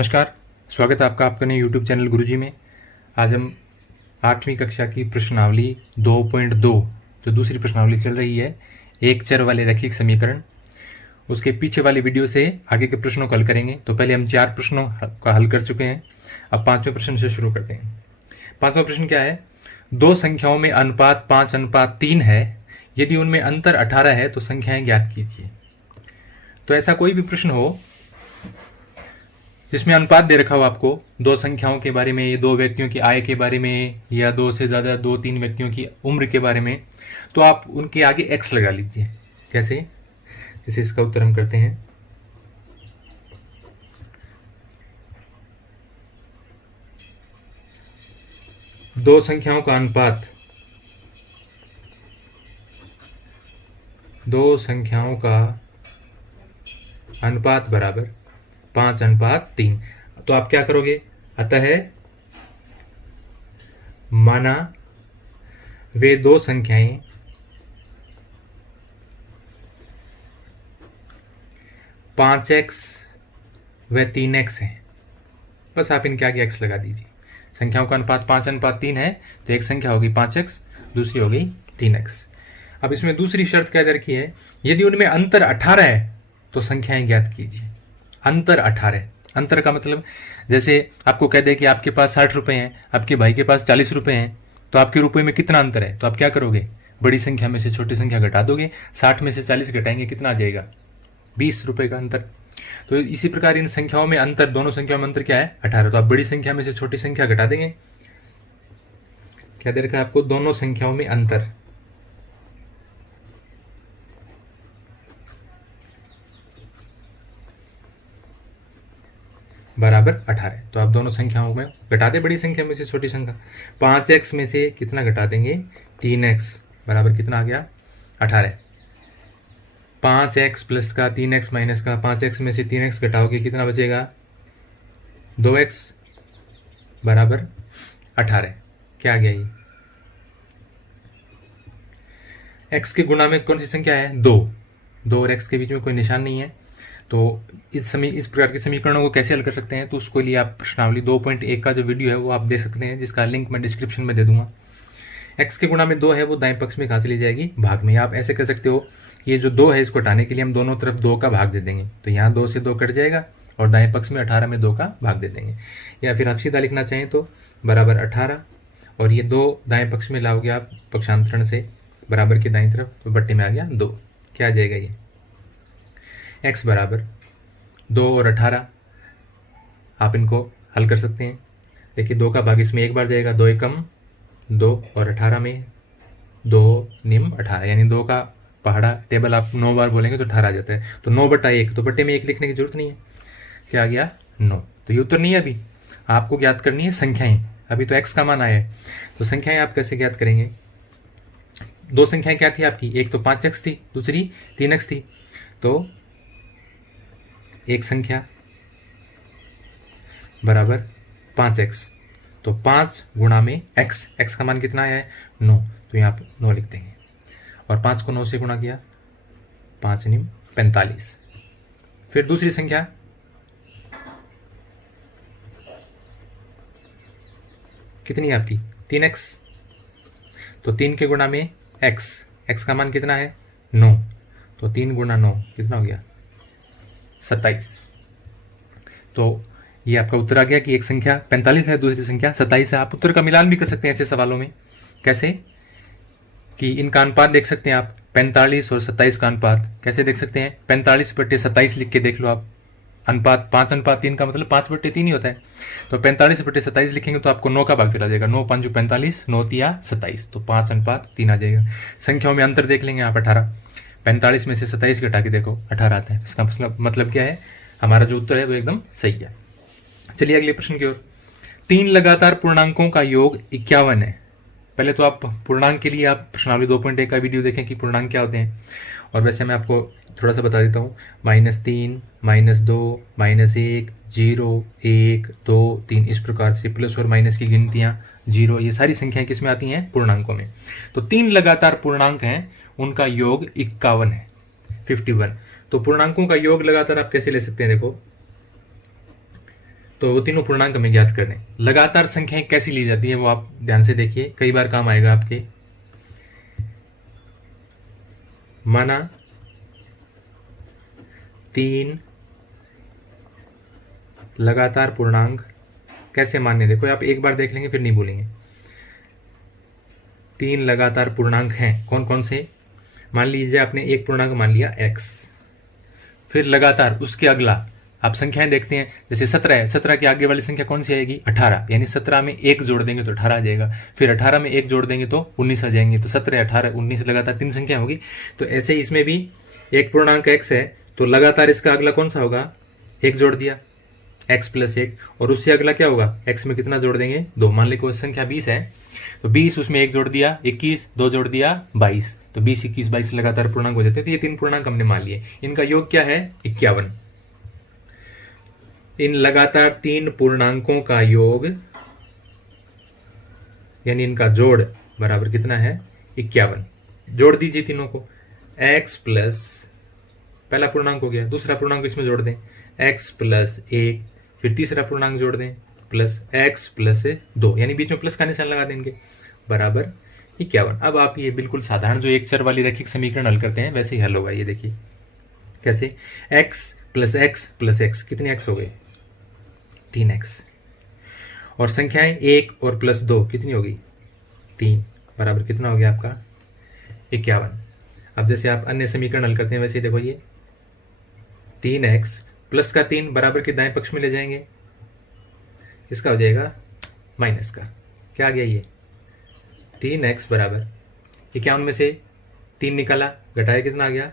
नमस्कार, स्वागत है आपका आपके नए यूट्यूब चैनल गुरुजी में। आज हम 8वीं कक्षा की प्रश्नावली 2.2 जो दूसरी प्रश्नावली चल रही है, एक चर वाले रैखिक समीकरण, उसके पीछे वाले वीडियो से आगे के प्रश्नों को हल करेंगे। तो पहले हम 4 प्रश्नों का हल कर चुके हैं, अब 5वें प्रश्न से शुरू करते हैं। 5वां प्रश्न क्या है? दो संख्याओं में अनुपात 5:3 है, यदि उनमें अंतर 18 है तो संख्याएं ज्ञात कीजिए। तो ऐसा कोई भी प्रश्न हो जिसमें अनुपात दे रखा हो आपको दो संख्याओं के बारे में, दो व्यक्तियों की आय के बारे में, या दो से ज्यादा 2-3 व्यक्तियों की उम्र के बारे में, तो आप उनके आगे x लगा लीजिए। कैसे? जैसे इसका उत्तर हम करते हैं। दो संख्याओं का अनुपात, दो संख्याओं का अनुपात बराबर 5:3। तो आप क्या करोगे? अतः माना वे दो संख्याएं पांच एक्स व 3x हैं। बस आप इनके आगे x लगा दीजिए। संख्याओं का अनुपात 5:3 है, तो एक संख्या होगी 5x, दूसरी हो गई 3x। अब इसमें दूसरी शर्त क्या दे रखी है? यदि उनमें अंतर 18 है तो संख्याएं ज्ञात कीजिए। अंतर 18, अंतर का मतलब जैसे आपको कह दे कि आपके पास 60 रुपए हैं, आपके भाई के पास 40 रुपए हैं, तो आपके रुपए में कितना अंतर है? तो आप क्या करोगे? बड़ी संख्या में से छोटी संख्या घटा दोगे। 60 में से 40 घटाएंगे, कितना आ जाएगा? 20 रुपए का अंतर। तो इसी प्रकार इन संख्याओं में अंतर, दोनों संख्याओं में अंतर क्या है? 18। तो आप बड़ी संख्या में से छोटी संख्या घटा देंगे। क्या दे रखा है आपको? दोनों संख्याओं में अंतर बराबर 18। तो आप दोनों संख्याओं में घटा दे, बड़ी संख्या में से छोटी संख्या। 5x में से कितना घटा देंगे? 3x बराबर कितना आ गया? 18। 5x प्लस का 3x माइनस का, 5x में से 3x घटाओगे कितना बचेगा? 2x बराबर 18। क्या आ गया ये? x के गुणा में कौन सी संख्या है? 2 और x के बीच में कोई निशान नहीं है। तो इस प्रकार के समीकरणों को कैसे हल कर सकते हैं? तो उसके लिए आप प्रश्नावली 2.1 का जो वीडियो है वो आप दे सकते हैं, जिसका लिंक मैं डिस्क्रिप्शन में दे दूंगा। x के गुणा में 2 है, वो दाएं पक्ष में कहाँ चली जाएगी? भाग में। आप ऐसे कर सकते हो, ये जो 2 है इसको हटाने के लिए हम दोनों तरफ 2 का भाग दे देंगे, तो यहाँ 2 से 2 कट जाएगा और दाएं पक्ष में 18 में 2 का भाग दे देंगे। या फिर आप सीधा लिखना चाहें तो बराबर 18, और ये 2 दाएं पक्ष में लाओगे आप पक्षांतरण से बराबर के दाएं तरफ, तो बट्टे में आ गया 2। क्या आ जाएगा ये? x बराबर 2 और 18। आप इनको हल कर सकते हैं। देखिए 2 का भाग इसमें एक बार जाएगा, 2 एकम 2, और 18 में 2 निम 18, यानी 2 का पहाड़ा टेबल आप 9 बार बोलेंगे तो 18 आ जाता है। तो 9/1, तो बट्टे में 1 लिखने की जरूरत नहीं है। क्या आ गया? 9। तो ये उत्तर नहीं है। अभी आपको ज्ञात करनी है संख्याएं। अभी तो x का मान आया है, तो संख्याएं आप कैसे ज्ञात करेंगे? दो संख्याएं क्या थी आपकी? एक तो 5x थी, दूसरी 3x थी। तो एक संख्या बराबर 5x, तो 5 गुणा में x का मान कितना आया है? 9, तो यहाँ पर 9 लिख देंगे। और 5 को 9 से गुणा किया, 5 निम 45। फिर दूसरी संख्या कितनी है आपकी? 3x, तो 3 के गुणा में x का मान कितना है? 9, तो 3 गुणा 9 कितना हो गया? 27। तो ये आपका उत्तर आ गया कि एक संख्या 45 है, दूसरी संख्या 27 है। आप उत्तर का मिलान भी कर सकते हैं ऐसे सवालों में। कैसे? कि इनका अनुपात देख सकते हैं आप, 45 और 27 का अनुपात कैसे देख सकते हैं? 45/27 लिख के देख लो आप। अनुपात 5:3 का मतलब 5/3 ही होता है। तो 45/27 लिखेंगे तो आपको 9 का भाग चला जाएगा। 9 5 45, 9 3 27, तो 5:3 आ जाएगा। संख्याओं में अंतर देख लेंगे आप। 18, 45 में से 27 घटा के देखो, 18 आता है। इसका मतलब क्या है? हमारा जो उत्तर है वो एकदम सही है। चलिए अगले प्रश्न की ओर। 3 लगातार पूर्णांकों का योग 51 है। पहले तो आप पूर्णांक के लिए आप प्रश्नावली 2.1 का वीडियो देखें कि पूर्णांक क्या होते हैं। और वैसे मैं आपको थोड़ा सा बता देता हूँ। -3, -2, -1, 0, 1, 2, 3, इस प्रकार से प्लस और माइनस की गिनतियां, 0, ये सारी संख्याएं किसमें आती हैं? पूर्णांकों में। तो 3 लगातार पूर्णांक हैं, उनका योग 51 है, 51। तो पूर्णांकों का योग लगातार आप कैसे ले सकते हैं? देखो तो वो तीनों पूर्णांक हमें ज्ञात करने। लगातार संख्याएं कैसी ली जाती है वो आप ध्यान से देखिए, कई बार काम आएगा आपके। माना 3 लगातार पूर्णांक कैसे मानने, देखो आप एक बार देख लेंगे फिर नहीं भूलेंगे। 3 लगातार पूर्णांक हैं, कौन कौन से? मान लीजिए आपने एक पूर्णांक मान लिया x, फिर लगातार उसके अगला आप संख्याएं देखते हैं, जैसे 17 है, 17 के आगे वाली संख्या कौन सी आएगी? 18, यानी 17 में 1 जोड़ देंगे तो 18 आ जाएगा, फिर 18 में 1 जोड़ देंगे तो 19 आ जाएंगे, तो 17, 18, 19 लगातार 3 संख्या होगी। तो ऐसे ही इसमें भी एक पूर्णांक x है, तो लगातार इसका अगला कौन सा होगा? 1 जोड़ दिया, x प्लस 1, और उससे अगला क्या होगा? x में कितना जोड़ देंगे? 2। मान ली कोई संख्या 20 है, तो 20 उसमें 1 जोड़ दिया 21, 2 जोड़ दिया 22, तो 20, 21, 22 लगातार पूर्णांक हो जाते हैं। तो ये 3 पूर्णांक हमने मान लिए, इनका योग क्या है? 51। इन लगातार 3 पूर्णांकों का योग यानी इनका जोड़ बराबर कितना है? 51। जोड़ दीजिए तीनों को, x प्लस पहला पूर्णांक हो गया, दूसरा पूर्णांक इसमें जोड़ दें x प्लस 1, फिर तीसरा पूर्णांक जोड़ दें प्लस x प्लस 2, यानी बीच में प्लस का निशान लगा देंगे, बराबर 51। अब आप ये बिल्कुल साधारण जो एक चर वाली रैखिक समीकरण हल करते हैं वैसे ही हल होगा। ये देखिए कैसे, x plus x plus x, कितने x हो गए? 3x, और संख्याएं 1 और प्लस 2 कितनी होगी? 3, बराबर कितना हो गया आपका? 51। अब जैसे आप अन्य समीकरण हल करते हैं वैसे ही देखो, ये 3x प्लस का 3 बराबर के दाएं पक्ष में ले जाएंगे, इसका हो जाएगा माइनस का, क्या आ गया? ये 3x बराबर 51 में से 3 निकाला, घटाया कितना आ गया?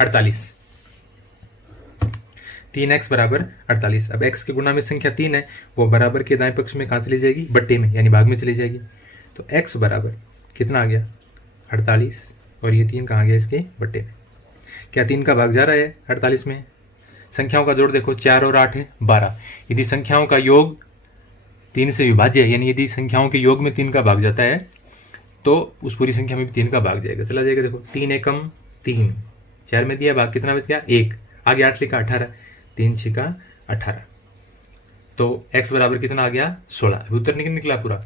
48। 3x बराबर 48। अब x के गुणा में संख्या 3 है, वो बराबर के दाएं पक्ष में कहां चली जाएगी? बट्टे में, यानी भाग में चली जाएगी। तो x बराबर कितना आ गया? 48, और ये 3 कहाँ गया? इसके बट्टे में। क्या 3 का भाग जा रहा है 48 में? संख्याओं का जोड़ देखो, 4 और 8 है 12। यदि संख्याओं का योग 3 से विभाज्य है, यानी यदि संख्याओं के योग में 3 का भाग जाता है तो उस पूरी संख्या में भी 3 का भाग जाएगा, चला जाएगा। देखो 3 एकम 3, 4 में दिया भाग, कितना बच गया? 1, आगे 8 लिखा 18, 3 6 18, तो x बराबर कितना आ गया? 16। उत्तर निकला पूरा।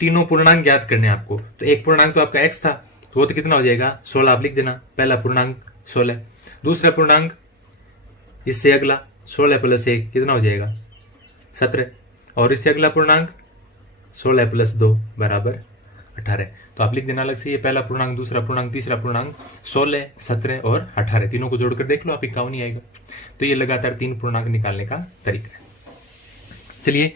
तीनों पूर्णांक ज्ञात करने आपको, तो एक पूर्णांक तो आपका x था, तो वो तो कितना हो जाएगा? 16 आप लिख देना, पहला पूर्णांक 16, दूसरा पूर्णांक इससे अगला 16 प्लस 1 कितना हो जाएगा? 17, और इससे अगला पूर्णांक 16 प्लस 2 बराबर 18। तो आप लिख देना अलग से, ये पहला पूर्णांक, दूसरा पूर्णांक, तीसरा पूर्णांक, 16, 17 और 18, तीनों को जोड़कर देख लो आप, 51 ही आएगा। तो ये लगातार 3 पूर्णांक निकालने का तरीका है। चलिए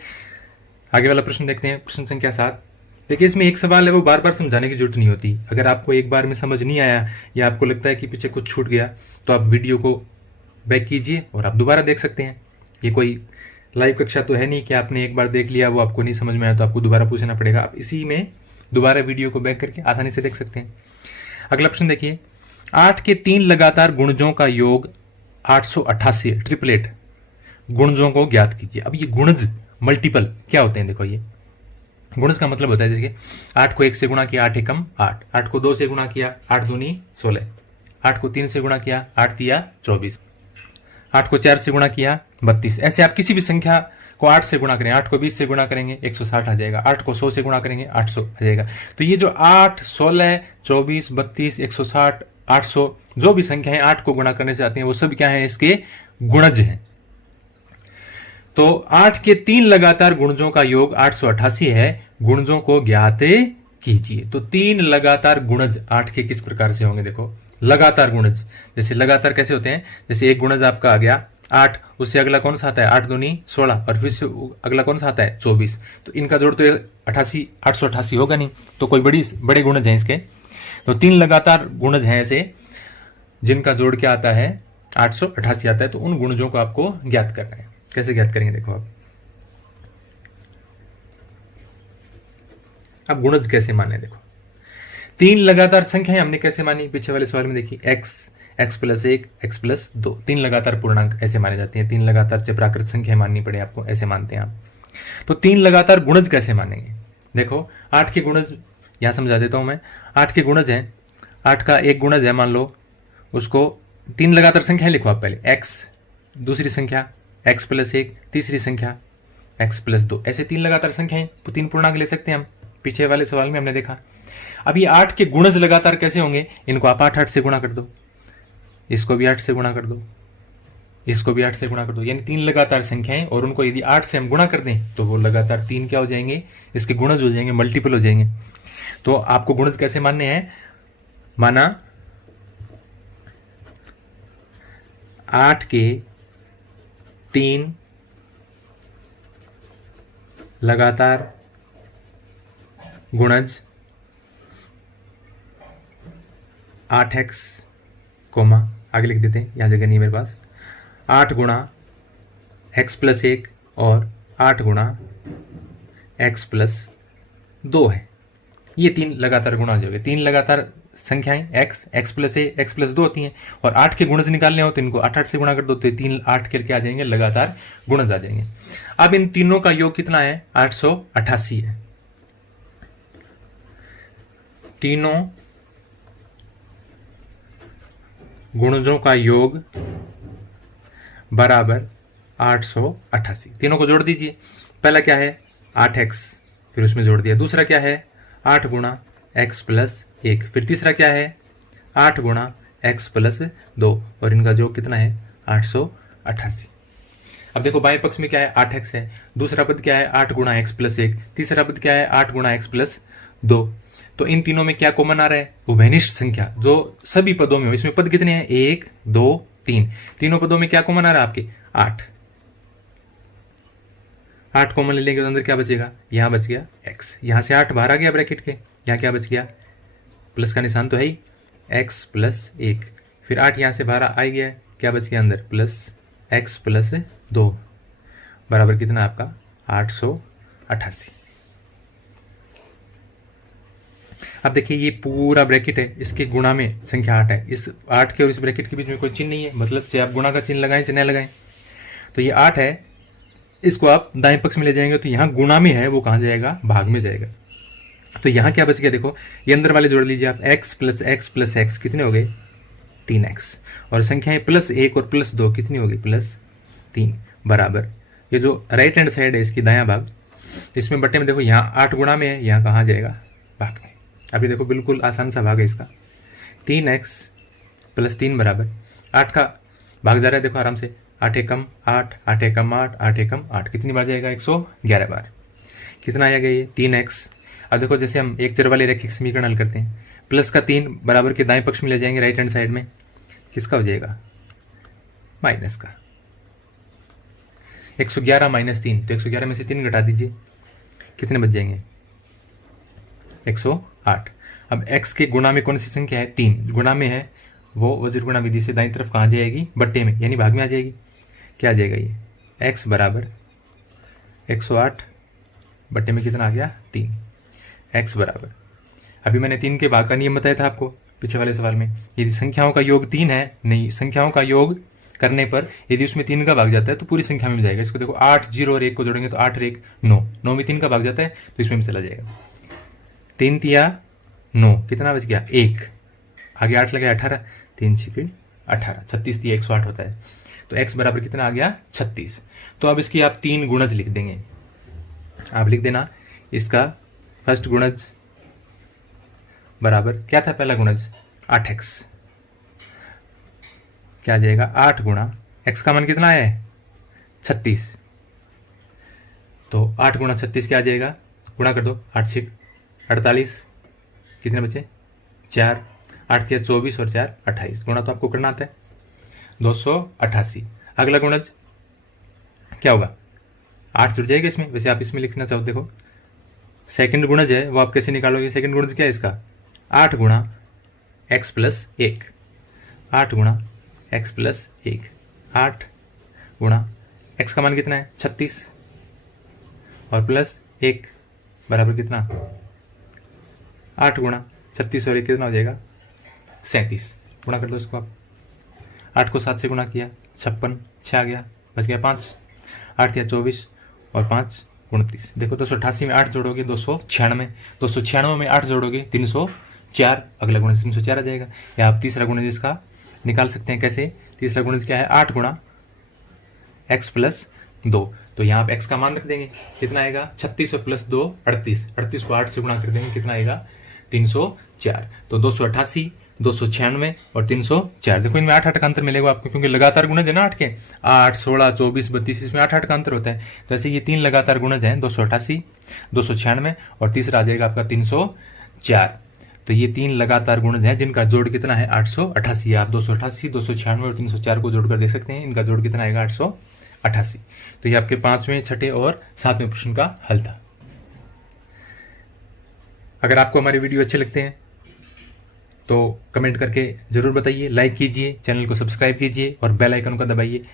आगे वाला प्रश्न देखते हैं, प्रश्न संख्या 7। देखिए इसमें एक सवाल है, वो बार बार समझाने की जरूरत नहीं होती। अगर आपको एक बार में समझ नहीं आया या आपको लगता है कि पीछे कुछ छूट गया, तो आप वीडियो को बैक कीजिए और आप दोबारा देख सकते हैं। ये कोई लाइव कक्षा तो है नहीं कि आपने एक बार देख लिया, वो आपको नहीं समझ में आया तो आपको दोबारा पूछना पड़ेगा। आप इसी में दोबारा वीडियो को बैक करके आसानी से देख सकते हैं। अगला प्रश्न देखिए, 8 के 3 लगातार गुणजों का योग 888 है, ट्रिपलेट गुणजों को ज्ञात कीजिए। अब ये गुणज मल्टीपल क्या होते हैं? देखो ये गुणज का मतलब होता है जैसे 8 को 1 से गुणा किया 8 एकम 8, 8 को 2 से गुणा किया 8 दूनी 16, 8 को 3 से गुणा किया 8 तिया 24, 8 को 4 से गुणा किया 32। ऐसे आप किसी भी संख्या को 8 से गुणा करें, 8 को 20 से गुणा करेंगे 160 आ जाएगा, 8 को 100 से गुणा करेंगे 800 आ जाएगा। तो ये जो 8, 16, 24, 32, 160, 800 जो भी संख्याएं 8 को गुणा करने से आती हैं वो सब क्या है? इसके गुणज हैं। तो 8 के 3 लगातार गुणजों का योग 888 है, गुणजों को ज्ञात कीजिए। तो 3 लगातार गुणज 8 के किस प्रकार से होंगे? देखो लगातार गुणज, जैसे लगातार कैसे होते हैं? जैसे एक गुणज आपका आ गया 8, उससे अगला कौन सा आता है? 8 दूनी 16, और फिर से अगला कौन सा आता है? 24। तो इनका जोड़ तो 888 होगा नहीं, तो कोई बड़े गुणज हैं इसके। तो 3 लगातार गुणज हैं ऐसे जिनका जोड़ क्या आता है? 888 आता है। तो उन गुणजों को आपको ज्ञात करना है। कैसे ज्ञात करेंगे? देखो अब गुणज कैसे माने? देखो 3 लगातार संख्याएं हमने कैसे मानी? पीछे वाले सवाल में देखिए, x प्लस 1, x प्लस 2, 3 लगातार पूर्णांक ऐसे माने जाते हैं। 3 लगातार से प्राकृत संख्या माननी पड़े आपको, ऐसे मानते हैं आप। तो 3 लगातार गुणज कैसे मानेंगे? देखो 8 के गुणज यहां समझा देता हूं मैं। 8 के गुणज हैं, 8 का एक गुणज है मान लो, उसको 3 लगातार संख्याएं लिखो आप पहले, x, दूसरी संख्या एक्स प्लस एक, तीसरी संख्या एक्स प्लस दो। ऐसे तीन लगातार संख्याएं, तीन पूर्णांक ले सकते हैं हम, पीछे वाले सवाल में हमने देखा। अब ये 8 के गुणज लगातार कैसे होंगे, इनको आप 8 से गुणा कर दो, इसको भी 8 से गुणा कर दो, इसको भी 8 से गुणा कर दो, यानी तीन लगातार संख्याएं, और उनको यदि 8 से हम गुणा कर दें तो वो लगातार तीन क्या हो जाएंगे, इसके गुणज हो जाएंगे, मल्टीपल हो जाएंगे। तो आपको गुणज कैसे मानने हैं, माना 8 के 3 लगातार गुणज 8x, कोमा आगे लिख देते हैं, यहां जगह नहीं मेरे पास, 8 गुणा एक्स प्लस एक और 8 गुणा एक्स प्लस दो है। ये तीन लगातार गुणा हो जाएंगे। तीन लगातार संख्याएं एक्स, एक्स प्लस ए, एक्स प्लस दो होती हैं, और 8 के गुणज निकालने हो तो इनको 8 से गुणा कर दो, तो तीन 8 के आ जाएंगे, लगातार गुणज आ जाएंगे। अब इन तीनों का योग कितना है, 888 है। तीनों गुणजों का योग बराबर 888। तीनों को जोड़ दीजिए। पहला क्या है 8x, फिर उसमें जोड़ दिया। दूसरा क्या है 8 गुणा एक्स प्लस एक, फिर तीसरा क्या है 8 गुणा एक्स प्लस दो, और इनका योग कितना है 888। अब देखो बाएं पक्ष में क्या है 8x है, दूसरा पद क्या है 8 गुणा एक्स प्लस एक, तीसरा पद क्या है 8 गुणा एक्स प्लस दो। तो इन तीनों में क्या कॉमन आ रहा है, उभयनिष्ठ संख्या जो सभी पदों में हो। इसमें पद कितने हैं 1 2 3, तीनों पदों में क्या कॉमन आ रहा है आपके 8 कॉमन ले लेंगे तो अंदर क्या बचेगा, यहां बच गया x, यहां से 8 बाहर आ गया ब्रैकेट के, यहां क्या बच गया, प्लस का निशान तो है ही, x प्लस एक, फिर 8 यहां से बाहर आ गया, क्या बच गया अंदर प्लस x प्लस दो, बराबर कितना आपका 888। अब देखिए ये पूरा ब्रैकेट है, इसके गुणा में संख्या 8 है, इस 8 के और इस ब्रैकेट के बीच में कोई चिन्ह नहीं है, मतलब चाहे आप गुणा का चिन्ह लगाएं चाहे न लगाएं। तो ये 8 है, इसको आप दाएं पक्ष में ले जाएंगे तो यहां गुणा में है, वो कहां जाएगा, भाग में जाएगा। तो यहां क्या बच गया, देखो ये अंदर वाले जोड़ लीजिए आप, x प्लस x कितने हो गए 3x, और संख्याएं प्लस एक और प्लस दो कितनी होगी +3, बराबर ये जो राइट हैंड साइड है इसकी दायां भाग, इसमें बट्टे में देखो यहाँ 8 गुणा में है, यहाँ कहाँ जाएगा भाग में। अभी देखो बिल्कुल आसान सा भाग है इसका, 3x + 3 बराबर 8 का भाग जा रहा है, देखो आराम से 8 एकम 8, 8 एकम 8, 8 एकम 8, कितनी बार जाएगा 111 बार। कितना आएगा ये 3x। अब देखो जैसे हम एक चर वाले रैखिक समीकरण हल करते हैं, प्लस का 3 बराबर के दाएं पक्ष में ले जाएंगे राइट हैंड साइड में, किसका हो जाएगा माइनस का। 111 - 3, तो 111 में से 3 घटा दीजिए, कितने बच जाएंगे 108। अब x के गुणा में कौन सी संख्या है 3, गुणा में है वो वज्र गुणा विधि से दाईं तरफ कहाँ जाएगी, बट्टे में यानी भाग में आ जाएगी। क्या आ जाएगा ये x बराबर 108 बट्टे में कितना आ गया 3, x बराबर, अभी मैंने 3 के भाग का नियम बताया था आपको पीछे वाले सवाल में, यदि संख्याओं का योग 3 है, नहीं संख्याओं का योग करने पर यदि उसमें 3 का भाग जाता है तो पूरी संख्या में जाएगा। इसको देखो 8 0 और 1 को जोड़ेंगे तो 8 और 1 9, 9 में 3 का भाग जाता है तो इसमें भी चला जाएगा। 3 तिया 9, कितना बच गया 1, आगे 8 लगे 18, 3 6 18, 36 तिया 108 होता है। तो x बराबर कितना आ गया 36। तो अब इसकी आप 3 गुणज लिख देंगे, आप लिख देना इसका फर्स्ट गुणज बराबर क्या था, पहला गुणज 8x, क्या आ जाएगा 8 गुणा x का मान कितना है 36, तो 8 गुणा 36 क्या आ जाएगा, गुणा कर दो 8 6 48, कितने बचे 4, 8 तिया 24 और 4 28, गुणा तो आपको करना आता है 288। अगला गुणज क्या होगा 8 जुड़ जाएगा इसमें, वैसे आप इसमें लिखना चाहो देखो सेकंड गुणज है वो आप कैसे निकालोगे, सेकंड गुणज क्या है इसका 8 गुणा x प्लस 1, 8 गुणा x प्लस 1, 8 गुणा x का मान कितना है 36 और प्लस 1 बराबर कितना 8 गुणा 36 और 1 कितना हो जाएगा 37, गुणा कर दो इसको आप, 8 को 7 से गुणा किया 56, 6 आ गया, बच गया 5, 8 या 24 और 5 29। देखो 288 में 8 जोड़ोगे 296, 296 में 8 जोड़ोगे 304, अगला गुणज 304 आ जाएगा। या आप तीसरा गुणज इसका निकाल सकते हैं, कैसे, तीसरा गुणज क्या है 8 गुणा x प्लस 2। तो यहाँ आप x का मान रख देंगे, कितना आएगा 36 प्लस 2 38, 38 को 8 से गुणा कर देंगे, कितना आएगा 304। तो 288, 296 और 304। देखो इनमें 8 का अंतर मिलेगा आपको, क्योंकि लगातार गुणज है ना 8 के, 8 16 24 32, इसमें 8 का अंतर होता है। तो ऐसे ये 3 लगातार गुणज हैं, 288, 296 और तीसरा आ जाएगा आपका 304। तो ये 3 लगातार गुणज हैं जिनका जोड़ कितना है 888। आप 288, 296 और 304 को जोड़कर दे सकते हैं, इनका जोड़ कितना आएगा 888। तो ये आपके 5वें, 6ठे और 7वें प्रश्न का हल था। अगर आपको हमारे वीडियो अच्छे लगते हैं तो कमेंट करके जरूर बताइए, लाइक कीजिए, चैनल को सब्सक्राइब कीजिए और बेल आइकन को दबाइए।